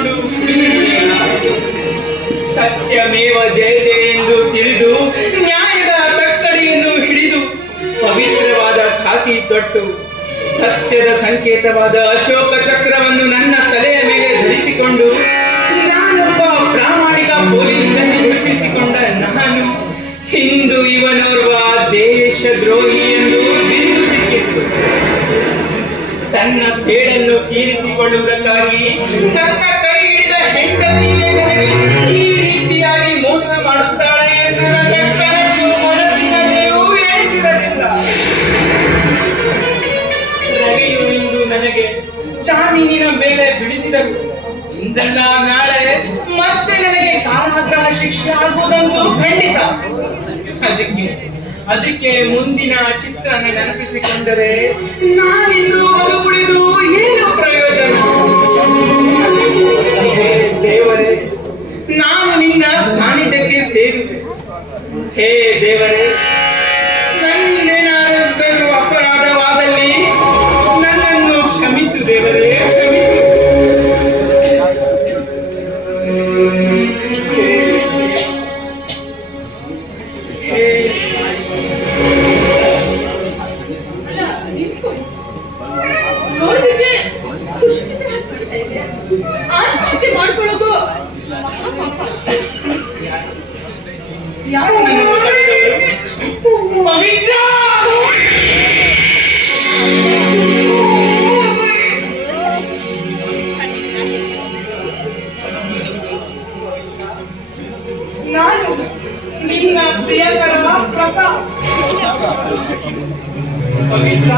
ಸೇರಿಕೊಂಡು ಸತ್ಯಮೇವ ಜಯತೆ ಎಂದು ತಿಳಿದು ನ್ಯಾಯದ ತಕ್ಕಡಿಯನ್ನು ಹಿಡಿದು ಪವಿತ್ರವಾದ ಖಾತಿ ತೊಟ್ಟು ಸತ್ಯದ ಸಂಕೇತವಾದ ಅಶೋಕ ಚಕ್ರವನ್ನು ನನ್ನ ತಲೆಯ ಮೇಲೆ ಧರಿಸಿಕೊಂಡು ನಾನೊಬ್ಬ ಪ್ರಾಮಾಣಿಕ ಪೊಲೀಸ್ ಎಂದು ಗುರುತಿಸಿಕೊಂಡ ನಾನು ಇಂದು ಇವನೋರ್ವ ದೇಶದ್ರೋಹಿ ಎಂದು ಬಿಂದು ಸಿಕ್ಕಿತ್ತು. ತನ್ನ ಸೇಡನ್ನು ತೀರಿಸಿಕೊಳ್ಳುವುದಕ್ಕಾಗಿ ನನ್ನ ಕೈ ಹಿಡಿದ ಹೆಂಡತಿಯೇ ನನಗೆ ಈ ರೀತಿಯಾಗಿ ಮೋಸ ಮಾಡುತ್ತಾಳೆ ಎಂದು ನನ್ನ ಕನಸು ಮನಸ್ಸಿನಲ್ಲಿಯೂ ಎಣಿಸಿರಲಿಲ್ಲ. ರವಿಯು ಇಂದು ನನಗೆ ಜಾಮೀನಿನ ಮೇಲೆ ಬಿಡಿಸಿದರು. ಇಂದಲ್ಲ ನಾಳೆ ಮತ್ತೆ ನನಗೆ ಕಾರಾಗೃಹ ಶಿಕ್ಷೆ ಆಗುವುದಂತೂ ಖಂಡಿತ. ಅದಕ್ಕೆ ಮುಂದಿನ ಚಿತ್ರನ ನೆನಪಿಸಿಕೊಂಡರೆ ನಾನಿನ್ನು ಬದುಕುಳಿದು ಏನು ಪ್ರಯೋಜನ? ದೇವರೇ, ನಾನು ನಿನ್ನ ಸಾನ್ನಿಧ್ಯಕ್ಕೆ ಸೇರುವೆ. ಹೇ ದೇವರೇ, ನನ್ನೇನಾದರೂ ಅಪರಾಧವಾದಲ್ಲಿ ನನ್ನನ್ನು ಕ್ಷಮಿಸು ದೇವರೇ, ಕ್ಷಮಿಸು. ಪವಿತ್ರ ನಾನು ನಿನ್ನ ಪ್ರಿಯಕರ ಪ್ರಸಾದ್. ಪವಿತ್ರ,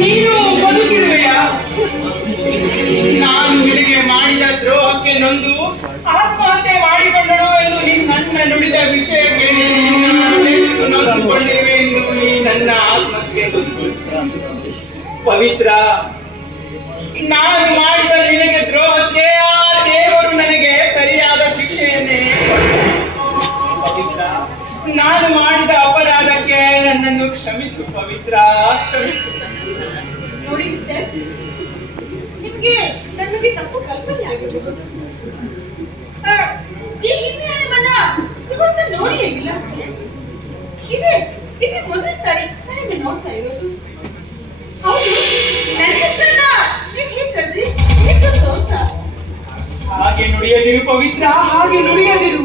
ನೀನು ಬದುಕಿರುವೆಯಾ? ನಾನು ನಿನಗೆ ಮಾಡಿದ ದ್ರೋಹಕ್ಕೆ ನೊಂದು ಆತ್ಮಹತ್ಯೆ ಮಾಡಿಕೊಂಡಳು ಎಂದು ನನ್ನ ನುಡಿದ ವಿಷಯ ಕೇಳಿ ನೊಂದುಕೊಂಡಿರುವೆ ಎಂದು ನೀ ನನ್ನ ಆತ್ಮಕ್ಕೆ. ಪವಿತ್ರ, ನಾನು ಮಾಡಿದ ನಿನಗೆ ದ್ರೋಹಕ್ಕೆ ಆ ದೇವರು ನನಗೆ ಸರಿಯಾದ ಶಿಕ್ಷೆಯನ್ನೇ. ಪವಿತ್ರ, ನಾನು ಮಾಡಿದ ಅಪರಾಧಕ್ಕೆ ನನ್ನನ್ನು ಕ್ಷಮಿಸು ಪವಿತ್ರ, ಕ್ಷಮಿಸು. ನೋಡಿ ಮಿಸ್ಟರ್, ನಿಮ್ಗೆ ನನಗೆ ತಪ್ಪು ಕಲ್ಪನೆ ಆಗಿರಬಹುದು. ಈ ಹಿಂದೆ ನಿಮ್ಮನ್ನ ಇವತ್ತು ನೋಡಿ ಆಗಿಲ್ಲ. ಇದು ಮೊದಲ ಸಾರಿ ನಾನು ನೋಡ್ತಾ ಇರೋದು. ಹೌದು, ನನ್ನ ಹೆಸರನ್ನ ನೀವು ಹೇಗೆ ಕರೆದ್ರಿ? ಹೇಗೆ ಗೊತ್ತು ಅಂತ? ಹಾಗೆ ನುಡಿಯದಿರು ಪವಿತ್ರ, ಹಾಗೆ ನುಡಿಯದಿರು.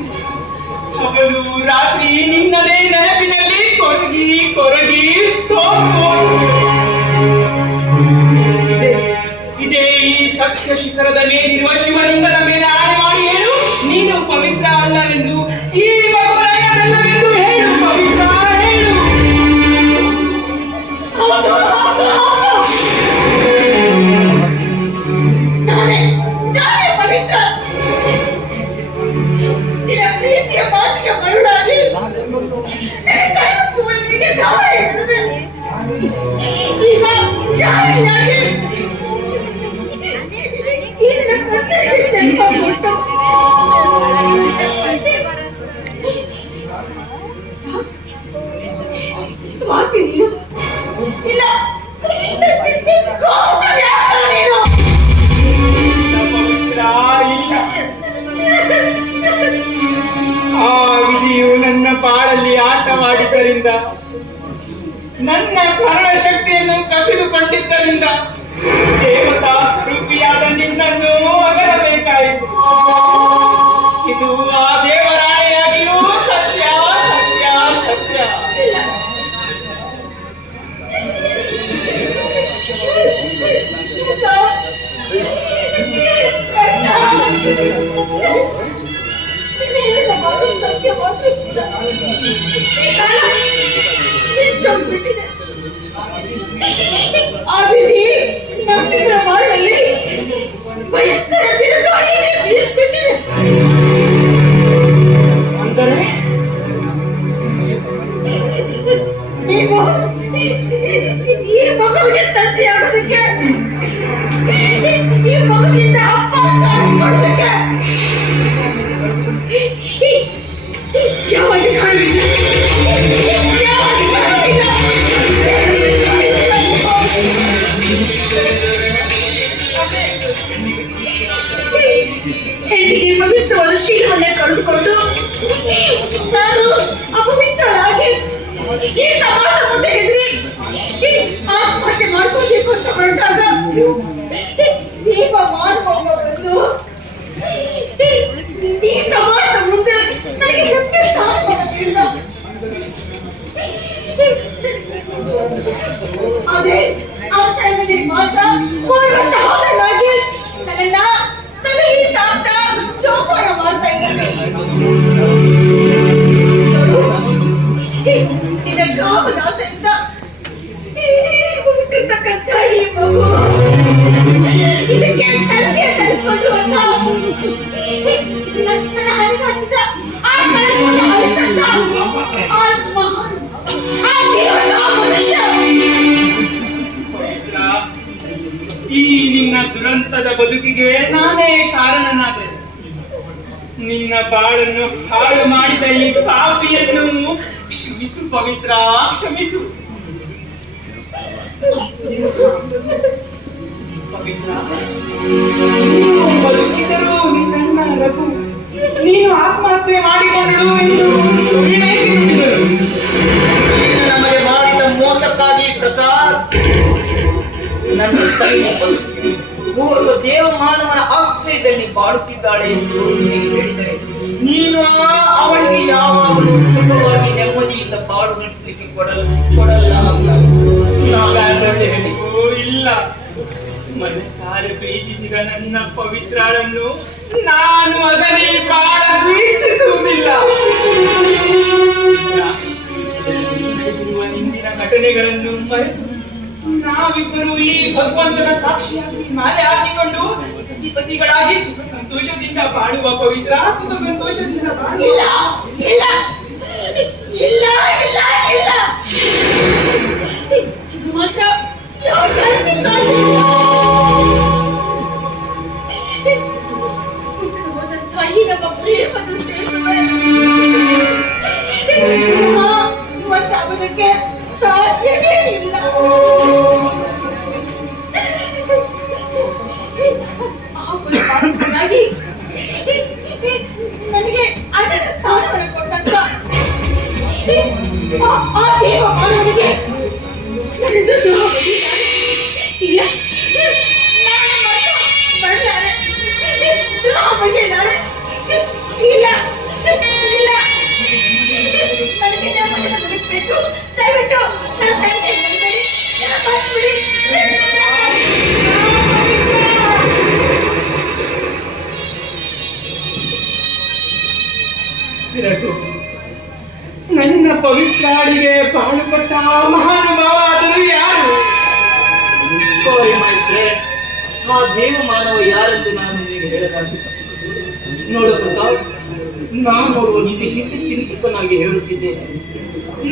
ಹಗಲು ರಾತ್ರಿ ನಿನ್ನದೇ ನೆನಪಿನಲ್ಲಿ ಕೊರಗಿ ಕೊರಗಿ ಸೋತು. ಇದೇ ಈ ಸತ್ಯ ಶಿಖರದ ಮೇಲಿರುವ ಶಿವಲಿಂಗದ ಮೇಲೆ ಆಣೆ ಮಾಡಿ ಹೇಳು, ನೀನು ಪವಿತ್ರ ಅಲ್ಲವೆಂದು, ಈ ಮಗುವಲ್ಲವೆಂದು ಹೇಳು ಪವಿತ್ರ, ಹೇಳು. ನಾನೇ ಪವಿತ್ರ. ನಿನ್ನ ಪ್ರೀತಿಯ ಮಾತಿಗೆ ಮರುಳಾಗಿ ಈಗ ಜಾರಿಯಾಗಿ ಜನ್ಮ ಕೊಟ್ಟು ಸ್ವಾತಿ ನೀನು ಇಲ್ಲ ಆ ವಿಧಿಯು ನನ್ನ ಪಾಡಲ್ಲಿ ಆಟವಾಡಿದ್ದರಿಂದ, ನನ್ನ ಸ್ಮರಣ ಶಕ್ತಿಯನ್ನು ಕಸಿದುಕೊಂಡಿದ್ದರಿಂದ ದೇವತಾ ಸ್ವರೂಪಿಯಾದ ನಿನ್ನನ್ನು ಅಗಲಬೇಕಾಯಿತು. ಇದು ಆ ದೇವರಾಣೆಯಾಗಿಯೂ ಸತ್ಯ ಸತ್ಯ ಸತ್ಯ. ಸತ್ಯ ಮಾತ್ರ ಆ ವಿಧಿ ನಮ್ಮಿಬ್ಬರ ಬಾಳಲ್ಲಿ ಭಯಂಕರ ಬಿರುಗಾಳಿಯನ್ನೇ ಬೀಸಿಬಿಟ್ಟಿದೆ. ಅಂದರೆ ನೀವು ಈ ಮಗುವಿಗೆ ತಂದೆಯಾಗೋದಕ್ಕೆ, ಈ ಮಗುವಿನಿಂದ ಅಪ್ಪ ಅಂತ ಅನಿಸ್ಕೊಳ್ಳೋದಕ್ಕೆ ಯಾವ ಅಧಿಕಾರವಿಲ್ಲ, ಯಾವ ಅಧಿಕಾರವಿಲ್ಲ. ಹೆಂಡತಿಗೆ ಪವಿತ್ರವಾದ ಶೀಲವನ್ನೇ ಕಳೆದುಕೊಂಡು ನಾನು ಅಪವಿತ್ರಳಾಗಿ ಈ ಸಮಾಜದ ಮುಂದೆ ಹೆದರಿ ಆತ್ಮಹತ್ಯೆ ಮಾಡ್ಕೋಬೇಕು ಅಂತ ಹೊರಟಾಗ ದೇವ ಮಾಡುವಾಗ ಬಂದು ಈ ಸಮಾಜದ ಮುಂದೆ ನನಗೆ ಸತ್ಯ ಸ್ಥಾನವಾಗಿಲ್ಲ. ಅದೇ ಆ ಟೈಮಲ್ಲಿ ಮಾತ್ರ ಓರ್ವ ಸಹೋದರನಾಗಿ ನನ್ನನ್ನ ಸಲಹೆ ಸಾಕ್ತಾ ಜೋಪಾನ ಮಾಡ್ತಾ ಇದ್ದಾನೆ. ನಿನ್ನ ಗಾಮದಾಸೆಯಿಂದ ಹುಟ್ಟಿರ್ತಕ್ಕಂಥ ಈ ಮಗು ಇದಕ್ಕೆ ತಂದೆ ಕಲಿಸ್ಕೊಂಡ್ರು ಅಂತ ನನ್ನ ಹರಿದಾಟಿದ ಆ ಕಲಿಸ್ಕೊಂಡು ಹರಿಸ್ತಂತ ಆ ಮಹಾನ್ ಆ ದೇವರ ಮನುಷ್ಯ ಈ ನಿನ್ನ ದುರಂತದ ಬದುಕಿಗೆ ನಾನೇ ಕಾರಣನಾದೆ. ನಿನ್ನ ಬಾಳನ್ನು ಹಾಳು ಮಾಡಿದ ಈ ಪಾಪಿಯನ್ನು ಕ್ಷಮಿಸು ಪವಿತ್ರ, ಕ್ಷಮಿಸು ಪವಿತ್ರ. ನೀನು ಬದುಕಿದರೂ ನಿನ್ನ ರಘು ನೀನು ಆತ್ಮಹತ್ಯೆ ಮಾಡಿಕೊಂಡಳು ಎಂದು ಸುಳ್ಳೇ ಹೇಳಿದರು. ನೀನು ನಮಗೆ ಮಾಡಿದ ಮೋಸಕ್ಕಾಗಿ ಪ್ರಸಾದ್ ನನ್ನ ತಾಯಿ ಪೂರ್ವ ದೇವಮಾನವನ ಆಶ್ರಯದಲ್ಲಿ ಬಾಳುತ್ತಿದ್ದಾಳೆ ಎಂದು ನಿನಗೆ ಹೇಳಿದರೆ ನೀನು ಅವಳಿಗೆ ಯಾವಾಗಲೂ ಸುಖವಾಗಿ ನೆಮ್ಮದಿಯಿಂದ ಬಾಳು ನಡೆಸಲಿಕ್ಕೆ ಕೊಡಲ್ಲ. ಓ ಇಲ್ಲ, ಮನಸಾರೆ ಪ್ರೀತಿಸಿದ ನನ್ನ ಪವಿತ್ರಳನ್ನು ನಾನು ಅಗಲಿ ಬಾಳಲು ಇಚ್ಛಿಸುವುದಿಲ್ಲ. ಹಿಂದಿನ ಘಟನೆಗಳನ್ನು ಮರೆತು ನಾವಿಬ್ಬರು ಈ ಭಗವಂತನ ಸಾಕ್ಷಿಯಾಗಿ ಮಾಲೆ ಹಾಕಿಕೊಂಡು ಸತಿಪತಿಗಳಾಗಿ ಸುಖ ಸಂತೋಷದಿಂದ ಬಾಳುವ ಪವಿತ್ರ, ಸುಖ ಸಂತೋಷದಿಂದ ಬಾಳುವ. ಇಲ್ಲ ಇಲ್ಲ ಇಲ್ಲ ಇಲ್ಲ ಇಲ್ಲ ಇದು ಮಾತ್ರ ಯಾವ ಕಾರಣಕ್ಕೂ ಸಾಧ್ಯವಿಲ್ಲ. ಉಸಿರುವಾದಂಥ ಈ ನಮ್ಮ ಪ್ರೇಮದ ಸೇವೆ ಒಂದಾಗೋದಕ್ಕೆ ಸಾಧ್ಯವೇ ಇಲ್ಲ. ಹಾಗಾಗಿ ನನಗೆ ಅದರ ಸ್ಥಾನವನ್ನು ಕೊಟ್ಟಂತ ಆ ದೇವ ಮಾನವನಿಗೆ ನನ್ನಿಂದ ದ್ರೋಹ ಮಾಡಿದ್ದಾನೆ. ಇಲ್ಲ, ನಾನು ಮಾಡಲಾರೆ, ದ್ರೋಹ ಮಾಡಿದ್ದಾರೆ. ಇಲ್ಲ ಇಲ್ಲ, ನನಗೆ ನೆಮ್ಮದಿನ ಬದುಕಬೇಕು. ದಯವಿಟ್ಟು ನನ್ನ ತಂದೆ ಬಿಡಿ, ನನ್ನ ಮಾತು ಬಿಡಿ. ರಘು, ನನ್ನ ಪವಿತ್ರಾಳಿಗೆ ಬಾಳು ಕೊಟ್ಟ ಮಹಾನುಭಾವ ಆದರೂ ಯಾರು? ಸಾರಿ ಮೈ ಫ್ರೆಂಡ್, ಆ ದೇವಮಾನವ ಯಾರೆಂದು ನಾನು ನಿನಗೆ ಹೇಳಲಾಗಿಲ್ಲ. ನೋಡು ಪ್ರಸಾದ್, ನಾನು ನಿನ್ನ ಹಿಂದೆ ಚಿಂತಿತನಾಗಿ ಹೇಳುತ್ತಿದ್ದೇನೆ.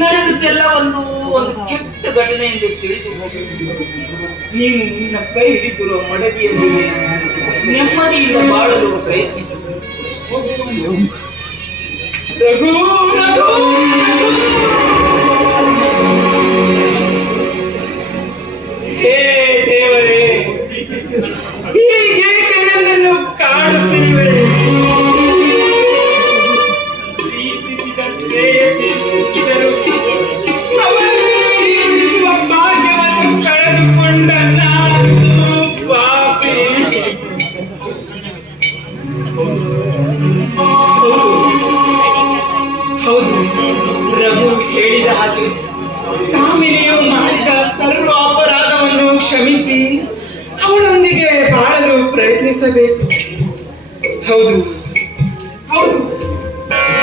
ನಡೆದದ್ದೆಲ್ಲವನ್ನು ಒಂದು ಕೆಟ್ಟ ಘಟನೆ ಎಂದು ತಿಳಿದು ಹೋಗಬೇಕು. ನೀನು ನಿನ್ನ ಕೈ ಹಿಡಿದಿರುವ ಮಡದಿಯಲ್ಲಿ ನೆಮ್ಮದಿಯಿಂದ ಬಾಳಲು ಪ್ರಯತ್ನಿಸು. ರಘು, ರಘು, ಹೇ ದೇವರೇ, ಹೀಗೆ ನನ್ನನ್ನು ಕಾಡುತ್ತಿರುವೆ. ಪ್ರೀತಿಸಿದ ಶ್ರೇಯಸ್ಸೇ ಸಿಕ್ಕಿದರು ಅವರನ್ನು ಪ್ರೀತಿಸುವ ಭಾಗ್ಯವನ್ನು ಕಳೆದುಕೊಂಡ ನಾನು ಪಾಪಿ. ಹೌದು, ರಘು ಹೇಳಿದ ಹಾಗೆ ಕಾಮಿನಿಯು ಮಾಡಿದ ಸರ್ವ ಅಪರಾಧವನ್ನು ಕ್ಷಮಿಸಿ ಅವಳೊಂದಿಗೆ ಬಾಳಲು ಪ್ರಯತ್ನಿಸಬೇಕು. ಹೌದು,